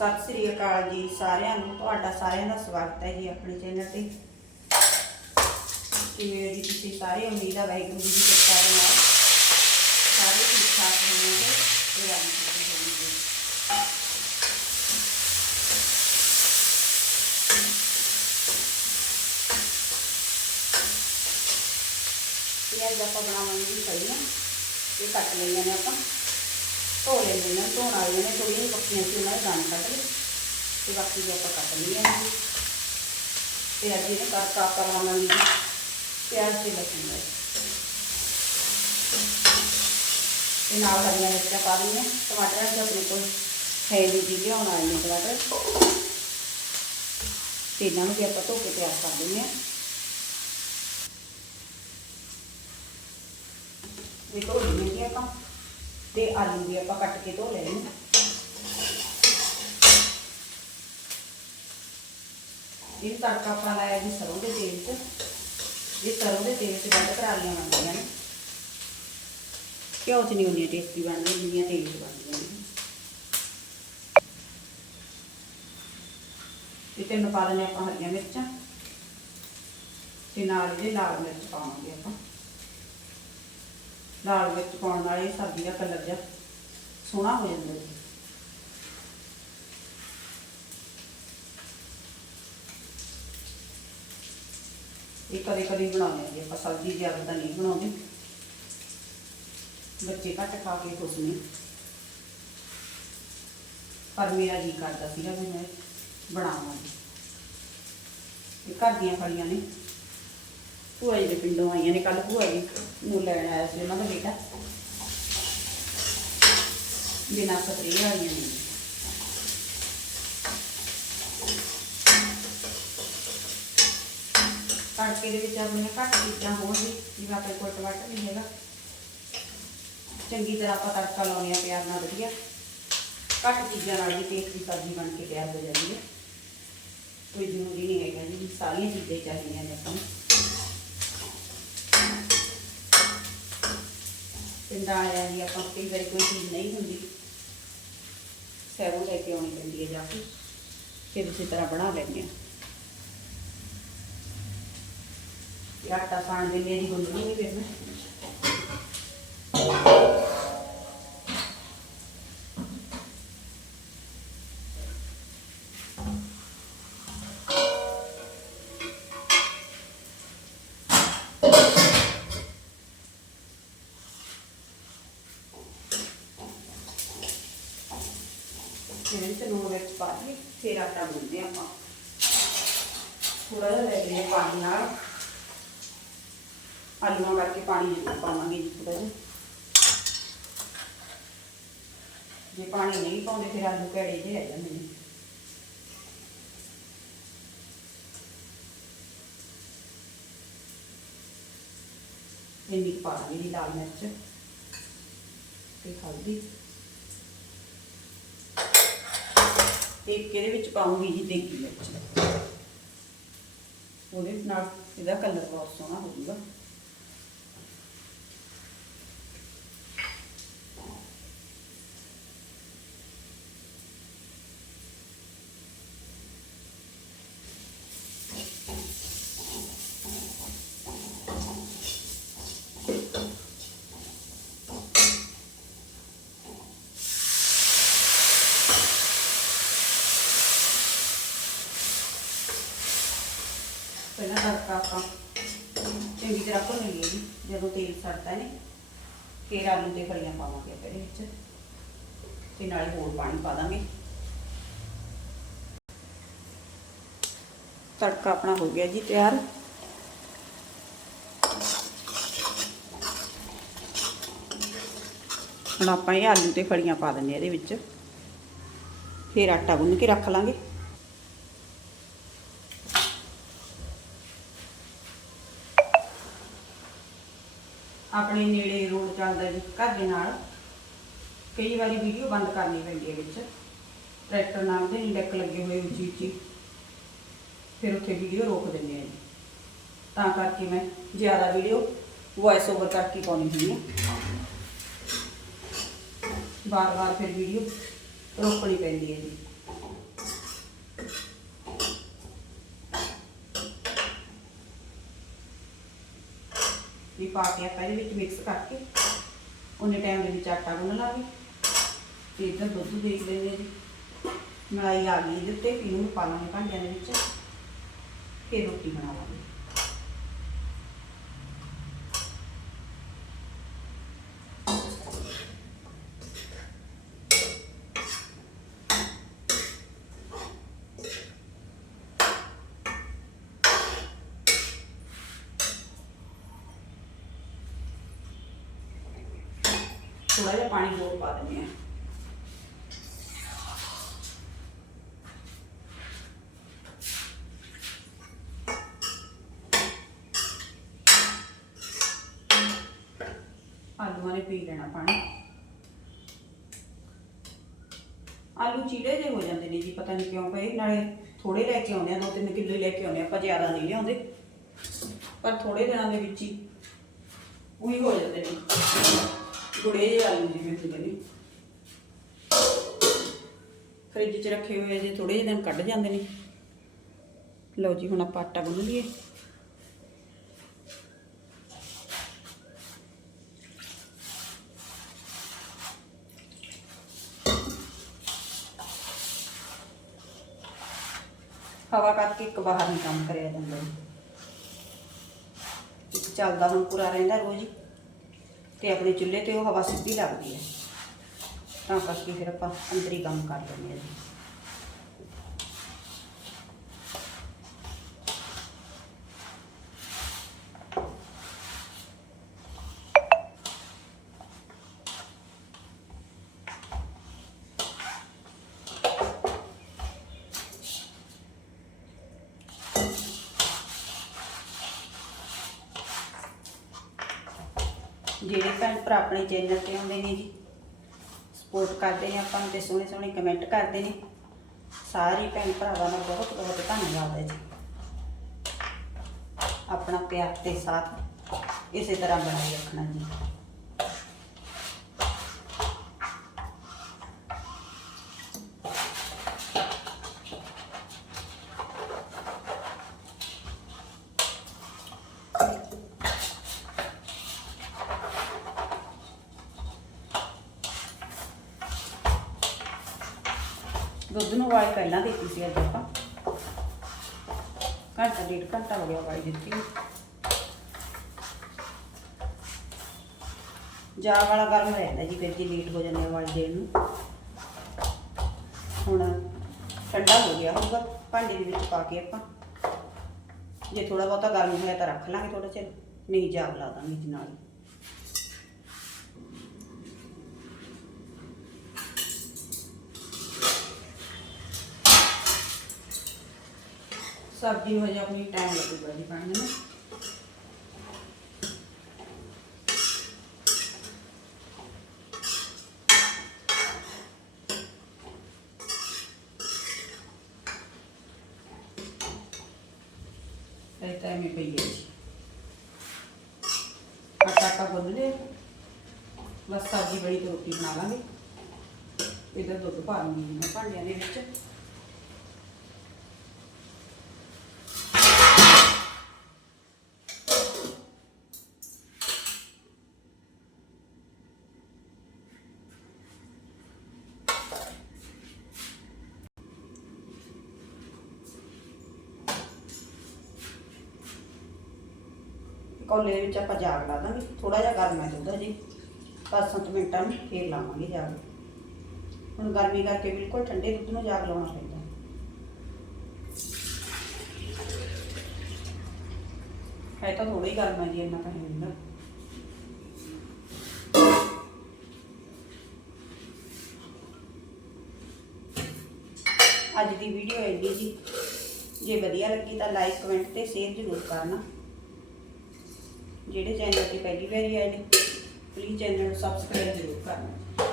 ਸਤਿ ਸ੍ਰੀ ਅਕਾਲ ਜੀ ਸਾਰਿਆਂ ਨੂੰ। ਤੁਹਾਡਾ ਸਾਰਿਆਂ ਦਾ ਸਵਾਗਤ ਹੈ ਜੀ ਆਪਣੇ ਚੈਨਲ ਤੇ। ਕਿਵੇਂ ਜੀ ਤੁਸੀਂ ਸਾਰੇ? ਉਮੀਦ ਹੈ ਵਾਹਿਗੁਰੂ ਜੀ ਦੀ ਕਿਰਪਾ ਦੇ ਨਾਲ। ਸਾਰੇ ਠੀਕ ਠਾਕ ਹੋਣਗੇ ਤੇ ਰਾਜੀ ਹੋਣਗੇ। ਇਹ ਅੱਜ ਆਪਾਂ ਬਣਾਵਾਂਗੇ ਜੀ ਫਲੀਆਂ ਇਹ ਕੱਟ ਲਈਆਂ ਨੇ ਆਪਾਂ। ਧੋ ਲੈਂਦੇ ਨੇ, ਧੋਣ ਵਾਲੀਆਂ ਨੇ ਥੋੜ੍ਹੀਆਂ ਜਿਹੀਆਂ ਪੱਕੀਆਂ ਸੀ, ਉਹਨਾਂ ਦੇ ਦਾਣੇ ਕੱਢ ਲਏ। ਤੇ ਬਾਕੀ ਜੋ ਆਪਾਂ ਕੱਟ ਲਈਆਂ ਨੇ। ਤੇ ਅੱਜ ਇਹਨੇ ਤੜਕਾ ਆਪਾਂ ਬਣਾਵਾਂਗੇ ਜੀ ਪਿਆਜ਼ ਤੇ ਲਸਣ ਦਾ। ਤੇ ਨਾਲ ਹਰੀਆਂ ਮਿਰਚਾਂ ਪਾ ਲਈਆਂ। ਟਮਾਟਰ ਦੇ ਆਪਣੇ ਕੋਲ ਹੈ ਜੀ ਜੀ, ਲਿਆਉਣ ਆਏ ਨੇ ਟਮਾਟਰ। ਤੇ ਇਹਨਾਂ ਨੂੰ ਵੀ ਆਪਾਂ ਧੋ ਕੇ ਤਿਆਰ ਕਰ ਦਿੰਦੇ ਹਾਂ ਵੀ ਧੋ ਲੈਣਗੇ ਆਪਾਂ। ਤੇ ਆਲੂ ਵੀ ਆਪਾਂ ਕੱਟ ਕੇ ਧੋ ਲੈਣੇ ਇਹ ਤੜਕਾ ਆਪਾਂ ਲਾਇਆ ਜੀ ਸਰੋਂ ਦੇ ਤੇਲ 'ਚ। ਇਹ ਸਰੋਂ ਦੇ ਤੇਲ 'ਚ ਵੱਧ ਕਰਾਲੀਆਂ ਬਣਦੀਆਂ ਨੇ। ਘਿਓ 'ਚ ਨਹੀਂ ਹੁੰਦੀਆਂ, ਟੇਸਟੀ ਬਣਦੀਆਂ, ਜਿੰਨੀਆਂ ਤੇਲ 'ਚ ਬਣਦੀਆਂ ਨੇ। ਤੇ ਤਿੰਨ ਪਾ ਲੈਣੇ ਆਪਾਂ ਹਰੀਆਂ ਮਿਰਚਾਂ। ਤੇ ਨਾਲ ਇਹਦੇ ਲਾਲ ਮਿਰਚ ਪਾਵਾਂਗੇ ਆਪਾਂ। ਲਾਲ ਮਿਰਚ ਪਾਉਣ ਨਾਲ ਇਹ ਸਬਜ਼ੀ ਦਾ ਕਲਰ ਜਿਹਾ ਸੋਹਣਾ ਹੋ ਜਾਂਦਾ ਜੀ। ਇਹ ਕਦੇ ਕਦੇ ਬਣਾਉਂਦੇ ਹਾਂ ਜੀ ਆਪਾਂ, ਸਬਜ਼ੀ ਜ਼ਿਆਦਾ ਤਾਂ ਨਹੀਂ ਬਣਾਉਂਦੇ। ਬੱਚੇ ਘੱਟ ਖਾ ਕੇ ਖੁਸ਼ ਨੇ। ਪਰ ਮੇਰਾ ਜੀ ਕਰਦਾ ਸੀਗਾ ਵੀ ਮੈਂ ਬਣਾਵਾਂ ਇਹ ਘਰ ਦੀਆਂ ਫਲੀਆਂ ਨੇ। ਭੂਆ ਜੀ ਦੇ ਪਿੰਡੋਂ ਆਈਆਂ ਨੇ ਕੱਲ ਭੂਆ ਜੀ ਨੂੰ ਲੈਣ ਆਇਆ ਸੀ ਉਹਨਾਂ ਦਾ ਬੇਟਾ। ਬਿਨਾਂ ਸਪਰੇਅ ਵਾਲੀਆਂ ਨੇ ਤੜਕੇ ਦੇ ਵਿੱਚ ਆਪਣੀਆਂ ਘੱਟ ਚੀਜ਼ਾਂ ਹੋਣ ਜੀ ਜਿਵੇਂ ਆਪਣੇ ਕੋਲ ਟਮਾਟਰ ਨਹੀਂ ਹੈਗਾ। ਚੰਗੀ ਤਰ੍ਹਾਂ ਆਪਾਂ ਤੜਕਾ ਲਾਉਂਦੇ ਆ ਪਿਆਰ ਨਾਲ ਵਧੀਆ। ਘੱਟ ਚੀਜ਼ਾਂ ਨਾਲ ਵੀ ਟੇਸਟੀ ਸਬਜ਼ੀ ਬਣ ਕੇ ਤਿਆਰ ਹੋ ਜਾਂਦੀ ਹੈ। ਕੋਈ ਜ਼ਰੂਰੀ ਨਹੀਂ ਹੈਗਾ ਜੀ ਵੀ ਸਾਰੀਆਂ ਚੀਜ਼ਾਂ ਹੀ ਚਾਹੀਦੀਆਂ ਨੇ ਆਪਾਂ ਨੂੰ ਪਿੰਡਾਂ ਆਇਆ ਜੀ ਆਪਾਂ ਕਈ ਵਾਰੀ ਕੋਈ ਚੀਜ਼ ਨਹੀਂ ਹੁੰਦੀ। ਸੈਰੋਂ ਲੈ ਕੇ ਆਉਣੀ ਪੈਂਦੀ ਹੈ ਜਾ ਕੇ, ਫਿਰ ਉਸੇ ਤਰ੍ਹਾਂ ਬਣਾ ਲੈਂਦੇ ਹਾਂ ਆਟਾ ਸਾਣ ਦੇ ਲਈ ਗੁੰਨਣੀ ਨਹੀਂ ਫਿਰ ਮੈਂ। ਇਹਦੇ ਵਿੱਚ ਨੂਣ ਵਿੱਚ ਪਾ ਕੇ ਫਿਰ ਆਟਾ ਗੁੰਨਦੇ ਆਪਾਂ। ਥੋੜਾ ਜਿਹਾ ਲੈ ਲਈਏ ਪਾਣੀ ਨਾਲ। ਆਲੂਆਂ ਕਰਕੇ ਪਾਣੀ ਜ਼ਰੂਰ ਪਾਵਾਂਗੇ ਥੋੜਾ ਜਿਹਾ। ਜੇ ਪਾਣੀ ਨਹੀਂ ਪਾਉਂਦੇ, ਫਿਰ ਆਲੂ ਕਿਹੜੇ ਜਿਹੇ ਆ ਜਾਂਦੇ ਨੇ। ਇੰਨੀ ਪਾ ਲਾਂਗੇ ਲਾਲ ਮਿਰਚ ਤੇ ਹਲਦੀ। ਇੱਕ ਇਹਦੇ ਵਿੱਚ ਪਾਉਂਗੀ ਜੀ ਦੇਗੀ ਮਿਰਚ ਉਹਦੇ ਨਾਲ ਇਹਦਾ ਕਲਰ ਬਹੁਤ ਸੋਹਣਾ ਹੋਊਗਾ। ਪਹਿਲਾਂ ਤੜਕਾ ਆਪਾਂ ਚੰਗੀ ਤਰ੍ਹਾਂ ਭੁੰਨ ਲਈਏ ਜੀ। ਜਦੋਂ ਤੇਲ ਸੜਦਾ ਨੇ, ਫਿਰ ਆਲੂ ਤੇ ਫਲੀਆਂ ਪਾਵਾਂਗੇ ਆਪਾਂ ਇਹਦੇ ਵਿੱਚ। ਤੇ ਨਾਲੇ ਹੋਰ ਪਾਣੀ ਪਾ ਦਾਂਗੇ। ਤੜਕਾ ਆਪਣਾ ਹੋ ਗਿਆ ਜੀ ਤਿਆਰ। ਹੁਣ ਆਪਾਂ ਇਹ ਆਲੂ ਤੇ ਫਲੀਆਂ ਪਾ ਦਿੰਦੇ ਆ ਇਹਦੇ ਵਿੱਚ। ਫਿਰ ਆਟਾ ਗੁੰਨ ਕੇ ਰੱਖ ਲਾਂਗੇ। ਆਪਣੇ ਨੇੜੇ ਰੋਡ ਚੱਲਦਾ ਜੀ, ਘਰ ਦੇ ਨਾਲ। ਕਈ ਵਾਰੀ ਵੀਡੀਓ ਬੰਦ ਕਰਨੀ ਪੈਂਦੀ ਹੈ ਵਿੱਚ। ਟਰੈਕਟਰ ਨਾਲ ਦੇ ਨਹੀਂ ਡੈਕ ਲੱਗੇ ਹੋਏ ਉੱਚੀ ਉੱਚੀ। ਫਿਰ ਉੱਥੇ ਵੀਡੀਓ ਰੋਕ ਦਿੰਦੇ ਆ ਜੀ। ਤਾਂ ਕਰਕੇ ਮੈਂ ਜ਼ਿਆਦਾ ਵੀਡੀਓ ਵੌਇਸ ਓਵਰ ਕਰਕੇ ਪਾਉਣੀ ਹੁੰਦੀ ਹੈ। ਬਾਰ ਬਾਰ ਫਿਰ ਵੀਡੀਓ ਰੋਕਣੀ ਪੈਂਦੀ ਹੈ ਜੀ। ਪਾ ਕੇ ਆਪਾਂ ਇਹਦੇ ਵਿੱਚ ਮਿਕਸ ਕਰਕੇ ਉਹਨੇ ਟਾਈਮ ਦੇ ਵਿੱਚ ਆਟਾ ਗੁੰਨ ਲਾਂਗੇ ਤੇ ਇੱਧਰ ਦੁੱਧ ਦੇਖ ਲੈਂਦੇ ਜੀ। ਮਲਾਈ ਆ ਗਈ ਇਹਦੇ ਉੱਤੇ, ਫਿਰ ਨੂੰ ਪਾ ਲਾਂਗੇ ਭਾਂਡਿਆਂ ਦੇ ਵਿੱਚ, ਫਿਰ ਰੋਟੀ ਬਣਾ ਲਾਂਗੇ। ਥੋੜਾ ਜਿਹਾ ਪਾਣੀ ਹੋਰ ਪਾ ਦਿੰਦੇ ਆ ਆਲੂਆਂ ਨੇ ਪੀ ਲੈਣਾ ਪਾਣੀ। ਆਲੂ ਚੀੜੇ ਜੇ ਹੋ ਜਾਂਦੇ ਨੇ ਜੀ, ਪਤਾ ਨਹੀਂ ਕਿਉਂ ਪਏ। ਨਾਲੇ ਥੋੜੇ ਲੈ ਕੇ ਆਉਂਦੇ ਆ, ਦੋ ਤਿੰਨ ਕਿਲੋ ਲੈ ਕੇ ਆਉਂਦੇ ਆ, ਆਪਾਂ ਜ਼ਿਆਦਾ ਨਹੀਂ ਲਿਆਉਂਦੇ। ਪਰ ਥੋੜੇ ਦਿਨਾਂ ਦੇ ਵਿੱਚ ਹੀ ਉਹੀ ਹੋ ਜਾਂਦੇ ਨੇ। ਥੋੜੇ ਜਿਹੇ ਆਲੂ ਜਿਵੇਂ ਹੁੰਦੇ ਨੇ ਫ੍ਰਿਜ 'ਚ ਰੱਖੇ ਹੋਏ ਜੇ ਥੋੜੇ ਜਿਹੇ ਦਿਨ ਕੱਢ ਜਾਂਦੇ ਨੇ। ਲਓ ਜੀ, ਹੁਣ ਆਪਾਂ ਆਟਾ ਗੁੰਨ ਲਈਏ। ਹਵਾ ਕਰਕੇ ਇੱਕ ਬਾਹਰ ਨਹੀਂ ਕੰਮ ਕਰਿਆ ਜਾਂਦਾ। ਇੱਕ ਚੱਲਦਾ ਹੁਣ ਪੂਰਾ ਰਹਿੰਦਾ ਰੋਜ਼ ਹੀ। ਤੇ ਆਪਣੇ ਚੁੱਲ੍ਹੇ ਤੇ ਉਹ ਹਵਾ ਸਿੱਧੀ ਲੱਗਦੀ ਹੈ। ਤਾਂ ਕਰਕੇ ਫਿਰ ਆਪਾਂ ਅੰਦਰ ਹੀ ਕੰਮ ਕਰ ਲੈਂਦੇ ਹਾਂ ਜਿਹੜੇ ਭੈਣ ਭਰਾ ਆਪਣੇ ਚੈਨਲ ਤੇ ਆਉਂਦੇ ਨੇ ਜੀ ਸਪੋਰਟ ਕਰਦੇ ਨੇ ਆਪਾਂ ਨੂੰ ਤੇ ਸੋਹਣੇ ਸੋਹਣੇ ਕਮੈਂਟ ਕਰਦੇ ਨੇ, ਸਾਰੇ ਭੈਣ ਭਰਾਵਾਂ ਦਾ ਬਹੁਤ ਬਹੁਤ ਧੰਨਵਾਦ ਹੈ ਜੀ। ਆਪਣਾ ਪਿਆਰ ਤੇ ਸਾਥ ਇਸੇ ਤਰ੍ਹਾਂ ਬਣਾਈ ਰੱਖਣਾ ਜੀ। ਦੁੱਧ ਨੂੰ ਉਬਾਲ ਪਹਿਲਾਂ ਦਿੱਤੀ ਸੀ ਅੱਜ ਆਪਾਂ। ਘੰਟਾ, ਡੇਢ ਘੰਟਾ ਹੋ ਗਿਆ ਉਬਾਲ ਦਿੱਤੀ ਨੂੰ। ਵਾਲਾ ਗਰਮ ਰਹਿੰਦਾ ਜੀ, ਫਿਰ ਜੀ ਲੇਟ ਹੋ ਜਾਂਦੇ ਉਬਾਲ ਦੇਣ ਨੂੰ। ਹੁਣ ਠੰਡਾ ਹੋ ਗਿਆ ਹੋਊਗਾ, ਭਾਂਡੇ ਦੇ ਵਿੱਚ ਪਾ ਕੇ ਆਪਾਂ। ਜੇ ਥੋੜਾ ਬਹੁਤਾ ਗਰਮ ਹੋਇਆ ਤਾਂ ਰੱਖ ਲਾਂਗੇ ਥੋੜਾ ਚਿਰ, ਨਹੀਂ ਜਾਗ ਲਾ ਦਾਂਗੇ ਜੀ ਨਾਲ। ਸਬਜ਼ੀ ਨੂੰ ਹਜੇ ਆਪਣੀ ਟਾਈਮ ਲੱਗੂਗਾ ਜੀ ਬਣਨ ਨੂੰ। ਇਹ ਤਾਂ ਐਵੇਂ ਪਈ ਹੈ ਜੀ। ਆਟਾ ਆਟਾ ਗੁੰਨ ਲਿਆ। ਬਸ ਸਬਜ਼ੀ ਬੜੀ ਤੇ ਰੋਟੀ ਬਣਾ ਲਾਂਗੇ। ਇਹਦਾ ਦੁੱਧ ਪਾ ਲੂੰਗੀ ਮੈਂ ਭਾਂਡਿਆਂ ਦੇ ਵਿੱਚ। ਕੌਲੇ ਦੇ ਵਿੱਚ ਆਪਾਂ ਜਾਗ ਲਾ ਦਾਂਗੇ ਥੋੜਾ ਜਿਹਾ ਗਰਮ ਹੈ ਦੁੱਧ ਜੀ 5-7 ਮਿੰਟਾਂ ਨੂੰ ਫੇਰ ਲਾਵਾਂਗੇ ਜਾਗ। ਹੁਣ ਗਰਮੀ ਕਰਕੇ ਬਿਲਕੁਲ ਠੰਡੇ ਦੁੱਧ ਨੂੰ ਜਾਗ ਲਾਉਣਾ ਪੈਂਦਾ। ਹੈ ਤਾਂ ਥੋੜਾ ਹੀ ਗਰਮ ਹੈ ਜੀ, ਇੰਨਾ ਤਾਂ ਹੈ ਅੱਜ ਦੀ ਵੀਡੀਓ ਇੰਨੀ ਜੀ। ਜੇ ਵਧੀਆ ਲੱਗੀ ਤਾਂ ਲਾਈਕ ਕਮੈਂਟ ਤੇ ਸ਼ੇਅਰ ਜ਼ਰੂਰ ਕਰਨਾ। ਜਿਹੜੇ ਚੈਨਲ ਤੇ ਪਹਿਲੀ ਵਾਰੀ ਆਏ ਨੇ ਪਲੀਜ਼ ਚੈਨਲ ਨੂੰ ਸਬਸਕ੍ਰਾਈਬ ਜ਼ਰੂਰ ਕਰਨਾ।